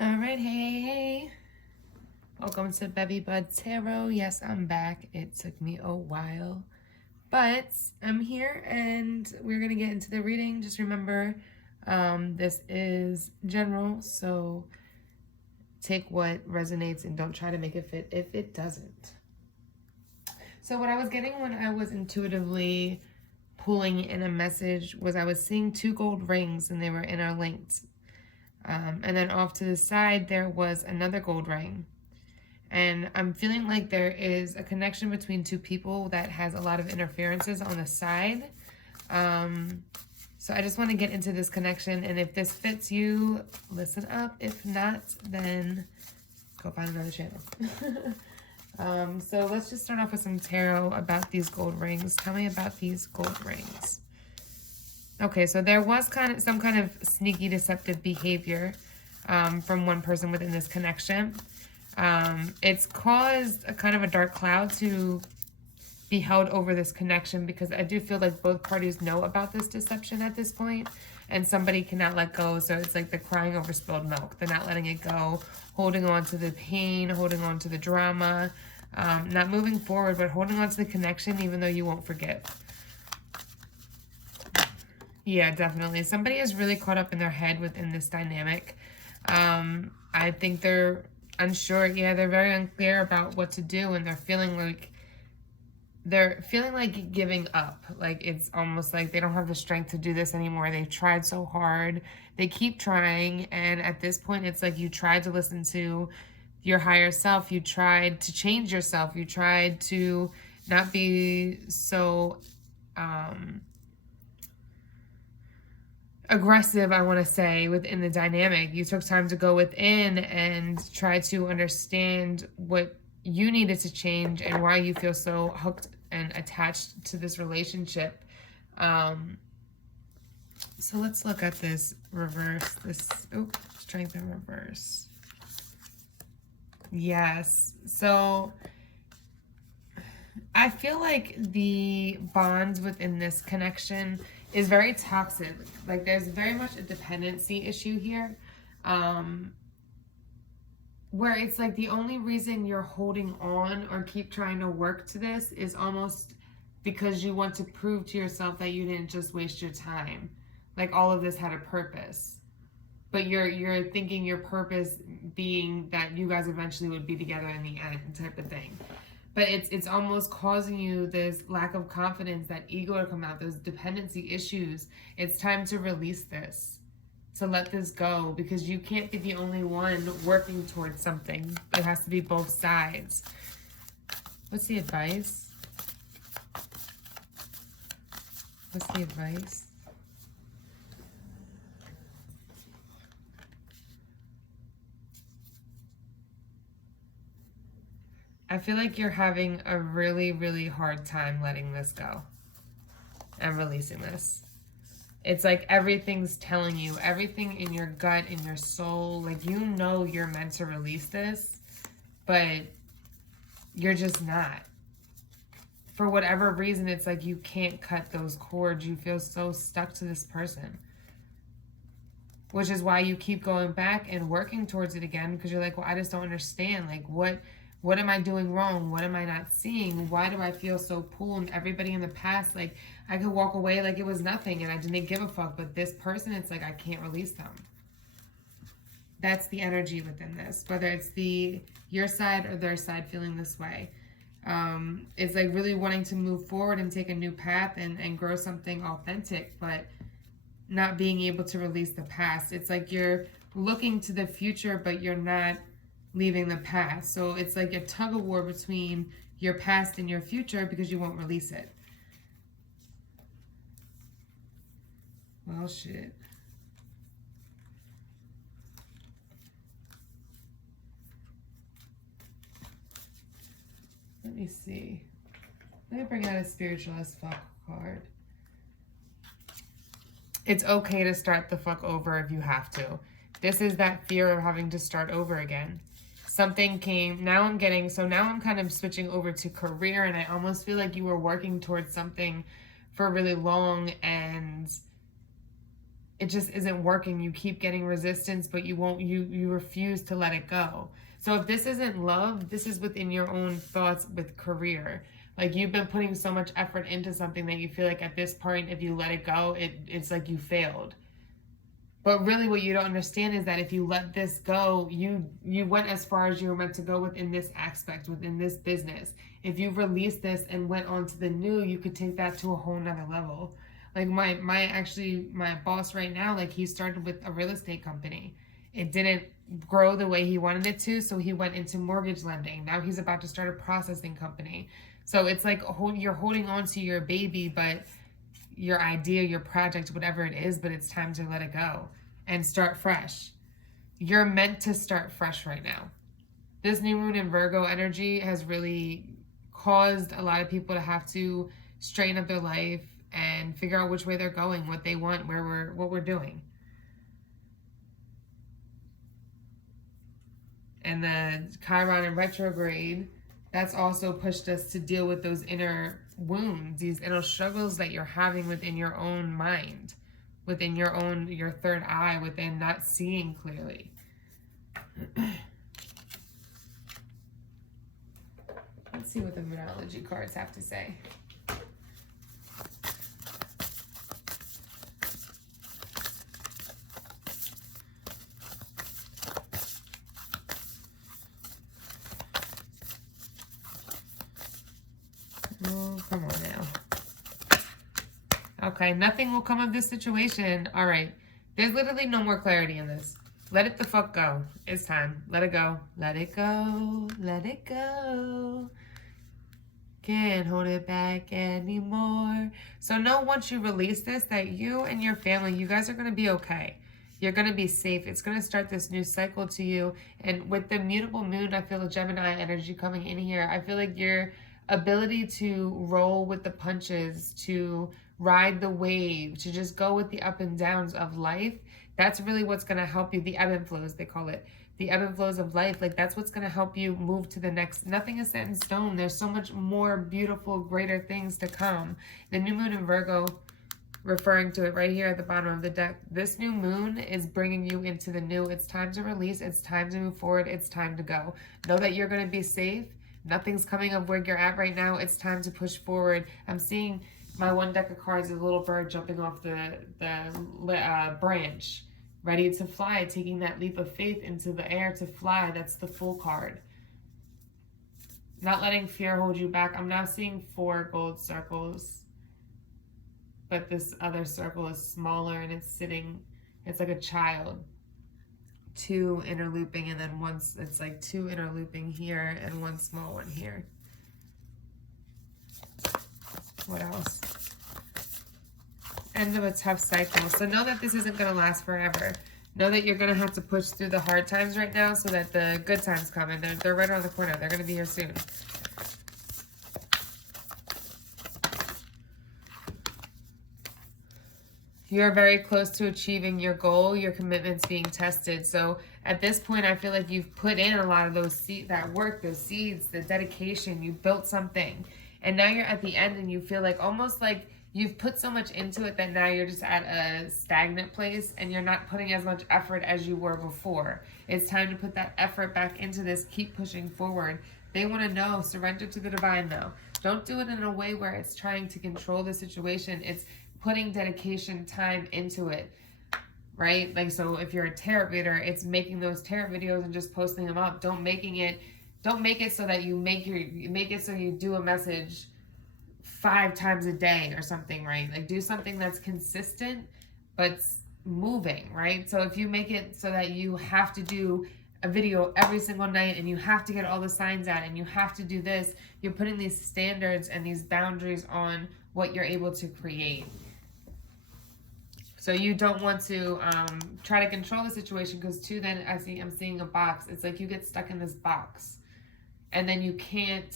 All right, hey. Welcome to Bevvybud Tarot. Yes, I'm back. It took me a while, but I'm here and we're going to get into the reading. Just remember, this is general, so take what resonates and don't try to make it fit if it doesn't. So what I was getting when I was intuitively pulling in a message was I was seeing 2 gold rings and they were interlinked. And then off to the side, there was another gold ring. And I'm feeling like there is a connection between 2 people that has a lot of interferences on the side. So I just want to get into this connection. And if this fits you, listen up. If not, then go find another channel. So let's just start off with some tarot about these gold rings. Tell me about these gold rings. Okay, so there was some kind of sneaky deceptive behavior from one person within this connection. It's caused a kind of a dark cloud to be held over this connection because I do feel like both parties know about this deception at this point and somebody cannot let go. So it's like the crying over spilled milk. They're not letting it go, holding on to the pain, holding on to the drama, not moving forward, but holding on to the connection even though you won't forgive. Yeah, definitely. Somebody is really caught up in their head within this dynamic. I think they're unsure. Yeah, they're very unclear about what to do, and they're feeling like giving up. Like it's almost like they don't have the strength to do this anymore. They've tried so hard. They keep trying, and at this point, it's like you tried to listen to your higher self. You tried to change yourself. You tried to not be so aggressive, I want to say, within the dynamic. You took time to go within and try to understand what you needed to change and why you feel so hooked and attached to this relationship. So let's look at this reverse, strength in reverse. Yes. So I feel like the bonds within this connection is very toxic. Like there's very much a dependency issue here, where it's like the only reason you're holding on or keep trying to work to this is almost because you want to prove to yourself that you didn't just waste your time. Like all of this had a purpose, but you're thinking your purpose being that you guys eventually would be together in the end, type of thing. But it's almost causing you this lack of confidence, that ego to come out, those dependency issues. It's time to release this, to let this go, because you can't be the only one working towards something. It has to be both sides. What's the advice? What's the advice? I feel like you're having a really, really hard time letting this go and releasing this. It's like everything's telling you, everything in your gut, in your soul, like you know you're meant to release this, but you're just not. For whatever reason, it's like you can't cut those cords. You feel so stuck to this person, which is why you keep going back and working towards it again, because you're like, well, I just don't understand. Like, what am I doing wrong? What am I not seeing? Why do I feel so pulled? Everybody in the past, like, I could walk away like it was nothing and I didn't give a fuck. But this person, it's like I can't release them. That's the energy within this. Whether it's your side or their side feeling this way. It's like really wanting to move forward and take a new path and grow something authentic, but not being able to release the past. It's like you're looking to the future, but you're not leaving the past. So it's like a tug of war between your past and your future because you won't release it. Well, shit. Let me see. Let me bring out a spiritual as fuck card. It's okay to start the fuck over if you have to. This is that fear of having to start over again. Something came, now I'm kind of switching over to career, and I almost feel like you were working towards something for really long, and it just isn't working. You keep getting resistance, but you refuse to let it go. So if this isn't love, this is within your own thoughts with career. Like you've been putting so much effort into something that you feel like at this point, if you let it go, it's like you failed. But really what you don't understand is that if you let this go, you went as far as you were meant to go within this aspect, within this business. If you released this and went on to the new, you could take that to a whole nother level. Like my boss right now, like he started with a real estate company. It didn't grow the way he wanted it to, so he went into mortgage lending. Now he's about to start a processing company. So it's like you're holding on to your baby, but your idea, your project, whatever it is, but it's time to let it go and start fresh. You're meant to start fresh right now. This new moon in Virgo energy has really caused a lot of people to have to straighten up their life and figure out which way they're going, what they want, what we're doing. And the Chiron in retrograde, that's also pushed us to deal with those inner wounds, these inner struggles that you're having within your own mind, within your third eye, within not seeing clearly. Let's see what the Moonology cards have to say. Oh, come on now. Okay, nothing will come of this situation. All right. There's literally no more clarity in this. Let it the fuck go. It's time. Let it go. Let it go. Let it go. Can't hold it back anymore. So know once you release this that you and your family, you guys are going to be okay. You're going to be safe. It's going to start this new cycle to you. And with the mutable moon, I feel a Gemini energy coming in here. I feel like your ability to roll with the punches, to ride the wave, to just go with the up and downs of life, that's really what's going to help you. The ebb and flows, they call it. The ebb and flows of life, like that's what's going to help you move to the next. Nothing is set in stone. There's so much more beautiful, greater things to come. The new moon in Virgo, referring to it right here at the bottom of the deck, this new moon is bringing you into the new. It's time to release. It's time to move forward. It's time to go. Know that you're going to be safe. Nothing's coming of where you're at right now. It's time to push forward. I'm seeing my one deck of cards, a little bird jumping off the branch, ready to fly, taking that leap of faith into the air to fly. That's the Fool card. Not letting fear hold you back. I'm now seeing 4 gold circles, but this other circle is smaller and it's sitting, it's like a child. 2 interlooping, and then once it's like 2 interlooping here and 1 small one here. What else? End of a tough cycle. So know that this isn't going to last forever. Know that you're going to have to push through the hard times right now so that the good times come, and they're right around the corner. They're going to be here soon. You're very close to achieving your goal, your commitment's being tested. So at this point, I feel like you've put in a lot of those that work, those seeds, the dedication, you built something. And now you're at the end and you feel like almost like you've put so much into it that now you're just at a stagnant place and you're not putting as much effort as you were before. It's time to put that effort back into this. Keep pushing forward. They want to know. Surrender to the divine though. Don't do it in a way where it's trying to control the situation. It's putting dedication, time into it, right? Like, so if you're a tarot reader, it's making those tarot videos and just posting them up. Don't make it so that you make it so you do a message 5 times a day or something, right? Like do something that's consistent, but moving, right? So if you make it so that you have to do a video every single night and you have to get all the signs out and you have to do this, you're putting these standards and these boundaries on what you're able to create. So you don't want to try to control the situation, because too, then I'm seeing a box. It's like you get stuck in this box and then you can't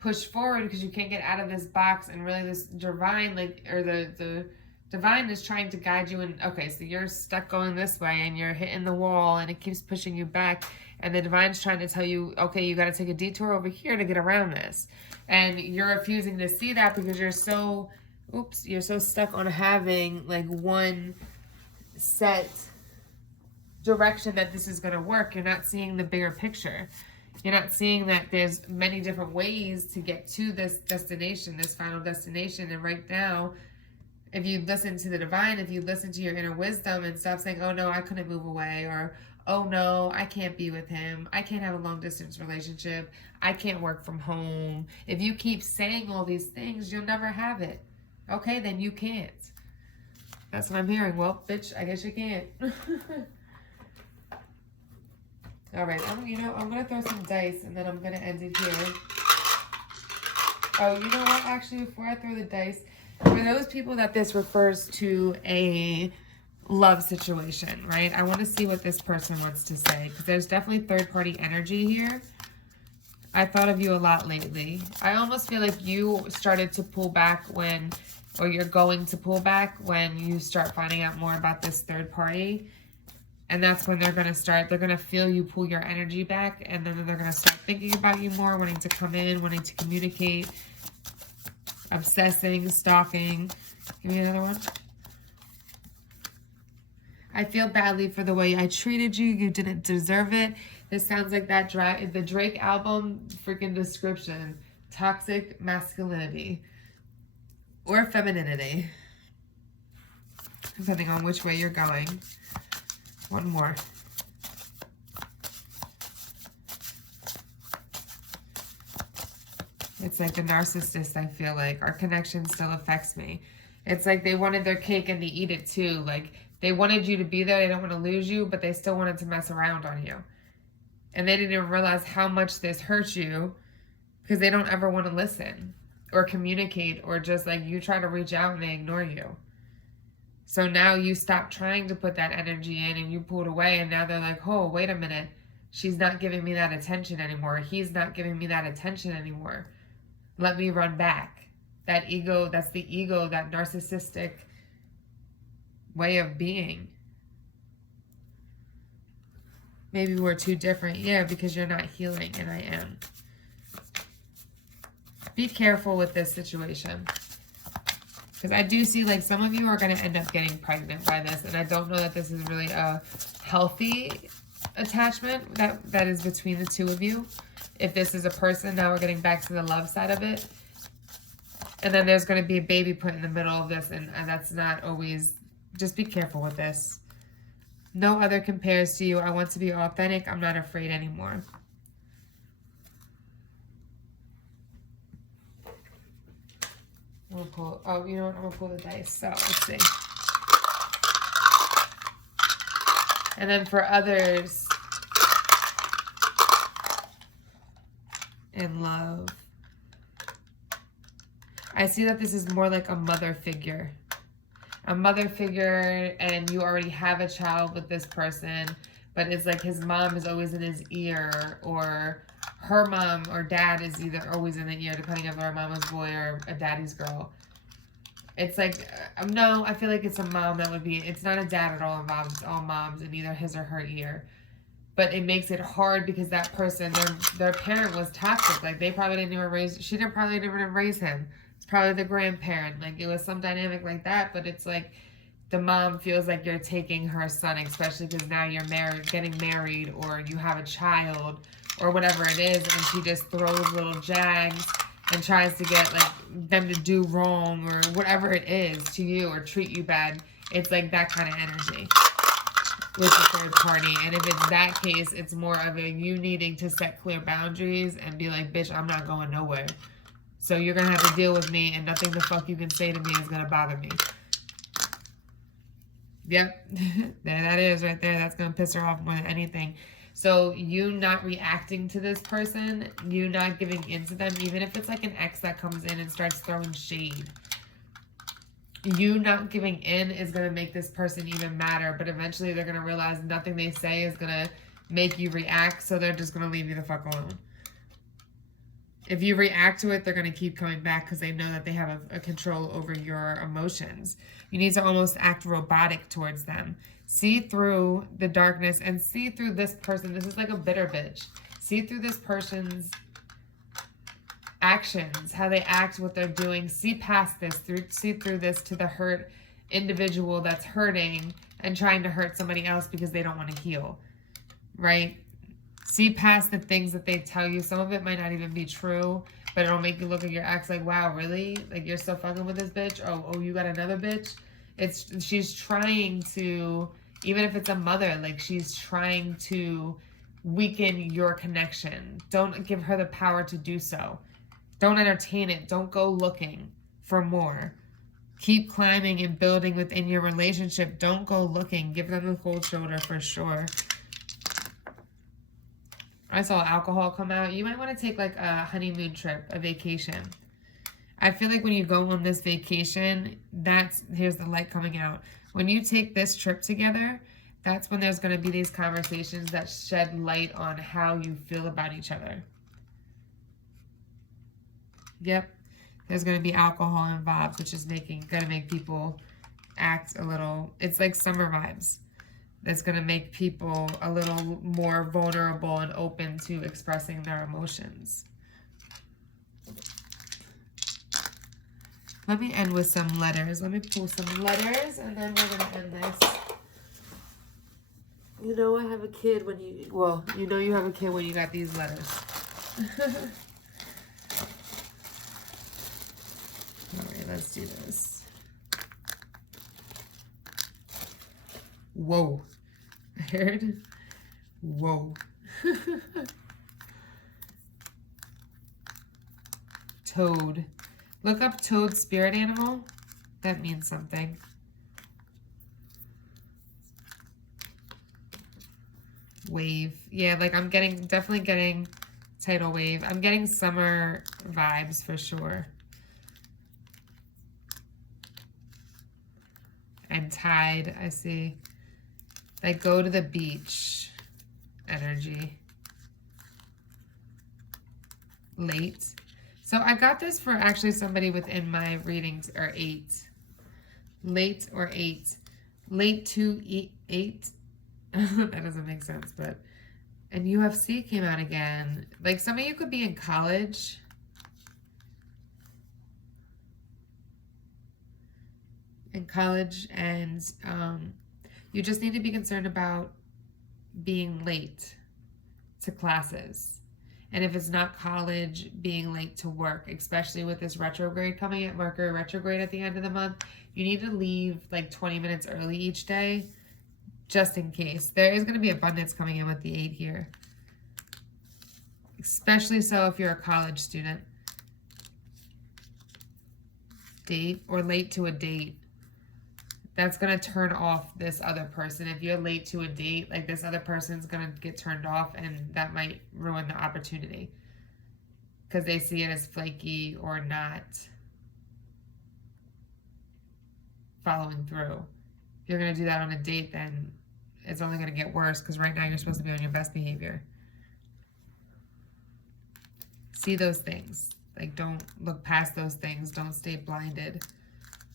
push forward because you can't get out of this box. And really this divine, like, or the divine is trying to guide you in, okay, so you're stuck going this way and you're hitting the wall and it keeps pushing you back. And the divine's trying to tell you, okay, you got to take a detour over here to get around this. And you're refusing to see that because you're so stuck on having like one set direction that this is going to work. You're not seeing the bigger picture. You're not seeing that there's many different ways to get to this destination, this final destination. And right now, if you listen to the divine, if you listen to your inner wisdom and stop saying, oh no, I couldn't move away, or oh no, I can't be with him, I can't have a long distance relationship, I can't work from home. If you keep saying all these things, you'll never have it. Okay, then you can't. That's what I'm hearing. Well, bitch, I guess you can't. All right, I'm going to throw some dice, and then I'm going to end it here. Oh, you know what? Actually, before I throw the dice, for those people that this refers to a love situation, right? I want to see what this person wants to say, because there's definitely third-party energy here. I thought of you a lot lately. I almost feel like you started to pull back when, or you're going to pull back when you start finding out more about this third party. And that's when they're going to feel you pull your energy back, and then they're going to start thinking about you more, wanting to come in, wanting to communicate, obsessing, stalking. Give me another one. I feel badly for the way I treated you. You didn't deserve it. This sounds like the Drake album freaking description. Toxic masculinity. Or femininity. Depending on which way you're going. One more. It's like the narcissist, I feel like. Our connection still affects me. It's like they wanted their cake and they eat it too. Like, they wanted you to be there. They don't want to lose you, but they still wanted to mess around on you. And they didn't even realize how much this hurts you, because they don't ever want to listen or communicate, or just like you try to reach out and they ignore you. So now you stop trying to put that energy in and you pulled away, and now they're like, oh, wait a minute. She's not giving me that attention anymore. He's not giving me that attention anymore. Let me run back. That ego, that's the ego, that narcissistic way of being. Maybe we're too different. Yeah, because you're not healing and I am. Be careful with this situation. Because I do see like some of you are going to end up getting pregnant by this. And I don't know that this is really a healthy attachment that is between the two of you. If this is a person, now we're getting back to the love side of it. And then there's going to be a baby put in the middle of this. And that's not always... Just be careful with this. No other compares to you. I want to be authentic. I'm not afraid anymore. I'm going to pull... Oh, you know what? I'm going to pull the dice. So, let's see. And then for others... in love. I see that this is more like a mother figure. A mother figure, and you already have a child with this person, but it's like his mom is always in his ear, or her mom or dad is either always in the ear, depending if they're a mama's boy or a daddy's girl. It's like, no, I feel like it's a mom that would be, it's not a dad at all involved, it's all moms in either his or her ear. But it makes it hard because that person, their parent was toxic. Like, they probably didn't even raise, she didn't probably even raise him. It's probably the grandparent. Like, it was some dynamic like that. But it's like the mom feels like you're taking her son, especially because now you're married, getting married, or you have a child, or whatever it is. And she just throws little jags and tries to get, like, them to do wrong or whatever it is to you, or treat you bad. It's like that kind of energy with the third party. And if it's that case, it's more of a you needing to set clear boundaries and be like, bitch, I'm not going nowhere. So you're going to have to deal with me, and nothing the fuck you can say to me is going to bother me. Yep. There that is right there. That's going to piss her off more than anything. So you not reacting to this person, you not giving in to them, even if it's like an ex that comes in and starts throwing shade. You not giving in is going to make this person even madder, but eventually they're going to realize nothing they say is going to make you react, so they're just going to leave you the fuck alone. If you react to it, they're going to keep coming back because they know that they have a control over your emotions. You need to almost act robotic towards them. See through the darkness and see through this person. This is like a bitter bitch. See through this person's actions, how they act, what they're doing. See past this, see through this to the hurt individual that's hurting, and trying to hurt somebody else because they don't want to heal, right? See past the things that they tell you. Some of it might not even be true, but it'll make you look at your ex like, wow, really? Like, you're still fucking with this bitch? Oh, you got another bitch? She's trying to, even if it's a mother, like, she's trying to weaken your connection. Don't give her the power to do so. Don't entertain it. Don't go looking for more. Keep climbing and building within your relationship. Don't go looking. Give them the cold shoulder for sure. I saw alcohol come out. You might want to take like a honeymoon trip, a vacation. I feel like when you go on this vacation, here's the light coming out. When you take this trip together, that's when there's going to be these conversations that shed light on how you feel about each other. Yep. There's going to be alcohol involved, which is going to make people act a little, it's like summer vibes. That's going to make people a little more vulnerable and open to expressing their emotions. Let me end with some letters. Let me pull some letters, and then we're going to end this. You know I have a kid when you... Well, you know you have a kid when you got these letters. All right, let's do this. Whoa. Heard? Whoa. Toad. Look up toad spirit animal. That means something. Wave. Yeah, like I'm definitely getting tidal wave. I'm getting summer vibes for sure. And tide, I see. Like go to the beach energy. Late. So I got this for actually somebody within my readings, or 8. Late or 8. Late to 8. That doesn't make sense, but... And UFC came out again. Like some of you could be in college. And you just need to be concerned about being late to classes. And if it's not college, being late to work, especially with this retrograde coming at Mercury retrograde at the end of the month, you need to leave like 20 minutes early each day, just in case. There is going to be abundance coming in with the 8 here. Especially so if you're a college student. Date or late to a date. That's going to turn off this other person. If you're late to a date, like this other person's going to get turned off, and that might ruin the opportunity because they see it as flaky or not following through. If you're going to do that on a date, then it's only going to get worse because right now you're supposed to be on your best behavior. See those things. Like, don't look past those things. Don't stay blinded.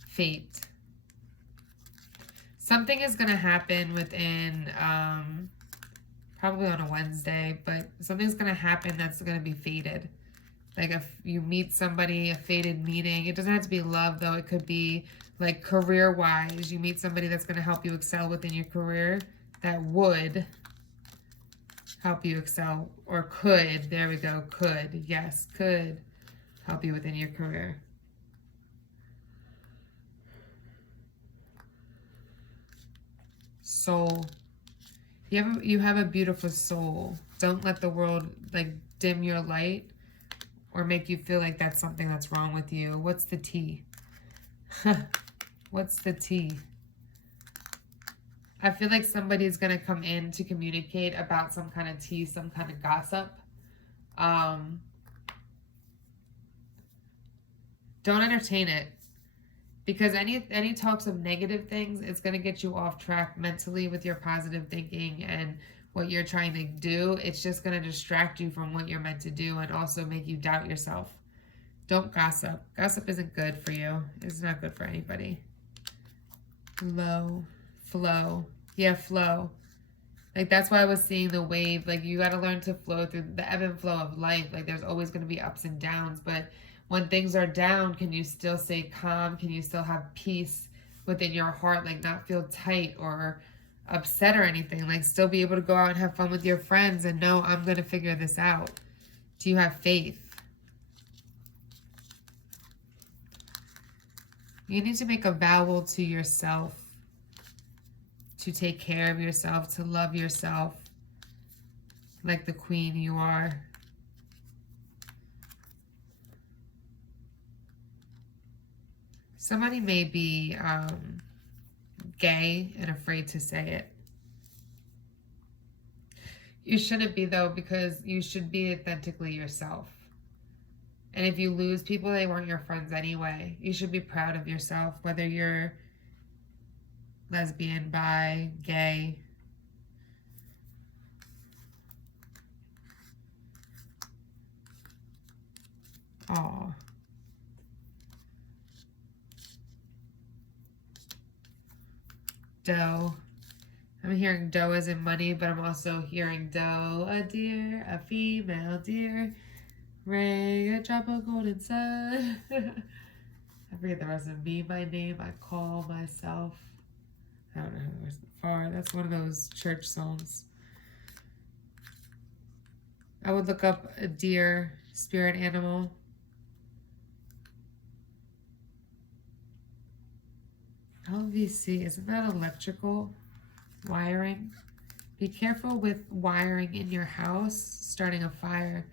Fate. Something is going to happen within, probably on a Wednesday, but something's going to happen that's going to be fated. Like if you meet somebody, a fated meeting, it doesn't have to be love though. It could be like career-wise. You meet somebody that's going to help you excel within your career, that would help you excel, or could, there we go, could, yes, could help you within your career. Soul. You have a beautiful soul. Don't let the world like dim your light or make you feel like that's something that's wrong with you. What's the tea? What's the tea? I feel like somebody's going to come in to communicate about some kind of tea, some kind of gossip. Don't entertain it. Because any talks of negative things, it's going to get you off track mentally with your positive thinking and what you're trying to do. It's just going to distract you from what you're meant to do and also make you doubt yourself. Don't gossip. Gossip isn't good for you. It's not good for anybody. Flow. Yeah, flow. Like, that's why I was seeing the wave. Like, you got to learn to flow through the ebb and flow of life. Like, there's always going to be ups and downs, but when things are down, can you still stay calm? Can you still have peace within your heart, like not feel tight or upset or anything, like still be able to go out and have fun with your friends and know I'm going to figure this out. Do you have faith? You need to make a vow to yourself to take care of yourself, to love yourself like the queen you are. Somebody may be gay and afraid to say it. You shouldn't be, though, because you should be authentically yourself. And if you lose people, they weren't your friends anyway. You should be proud of yourself, whether you're lesbian, bi, gay. Aw. Doe. I'm hearing doe as in money, but I'm also hearing doe, a deer, a female deer, ray, a drop of golden sun. I forget the rest of me, my name, I call myself. I don't know where's far. That's one of those church songs. I would look up a deer, spirit animal. LVC, isn't that electrical wiring? Be careful with wiring in your house, starting a fire,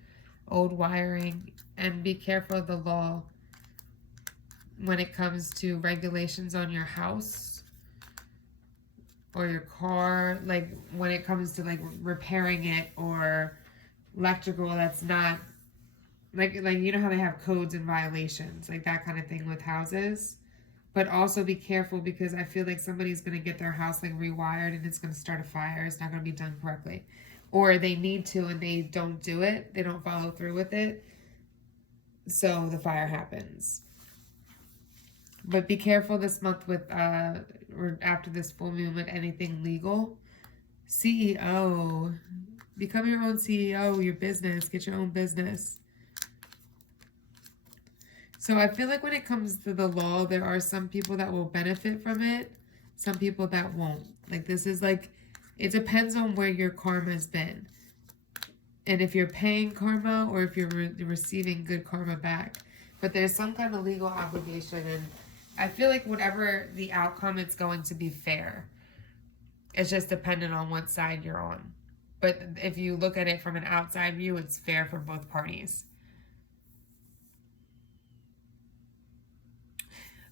old wiring, and be careful of the law when it comes to regulations on your house or your car, like when it comes to like repairing it or electrical that's not like you know how they have codes and violations, like that kind of thing with houses. But also be careful because I feel like somebody's going to get their house like rewired and it's going to start a fire. It's not going to be done correctly. Or they need to and they don't do it. They don't follow through with it. So the fire happens. But be careful this month with, or after this full moon with anything legal. CEO. Become your own CEO, your business. Get your own business. So I feel like when it comes to the law, there are some people that will benefit from it, some people that won't. Like this is like, it depends on where your karma's been. And if you're paying karma or if you're receiving good karma back. But there's some kind of legal obligation, and I feel like whatever the outcome, it's going to be fair. It's just dependent on what side you're on. But if you look at it from an outside view, it's fair for both parties.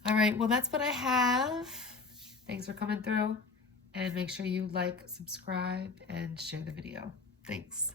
All right, well, that's what I have. Thanks for coming through. And make sure you like, subscribe, and share the video. Thanks.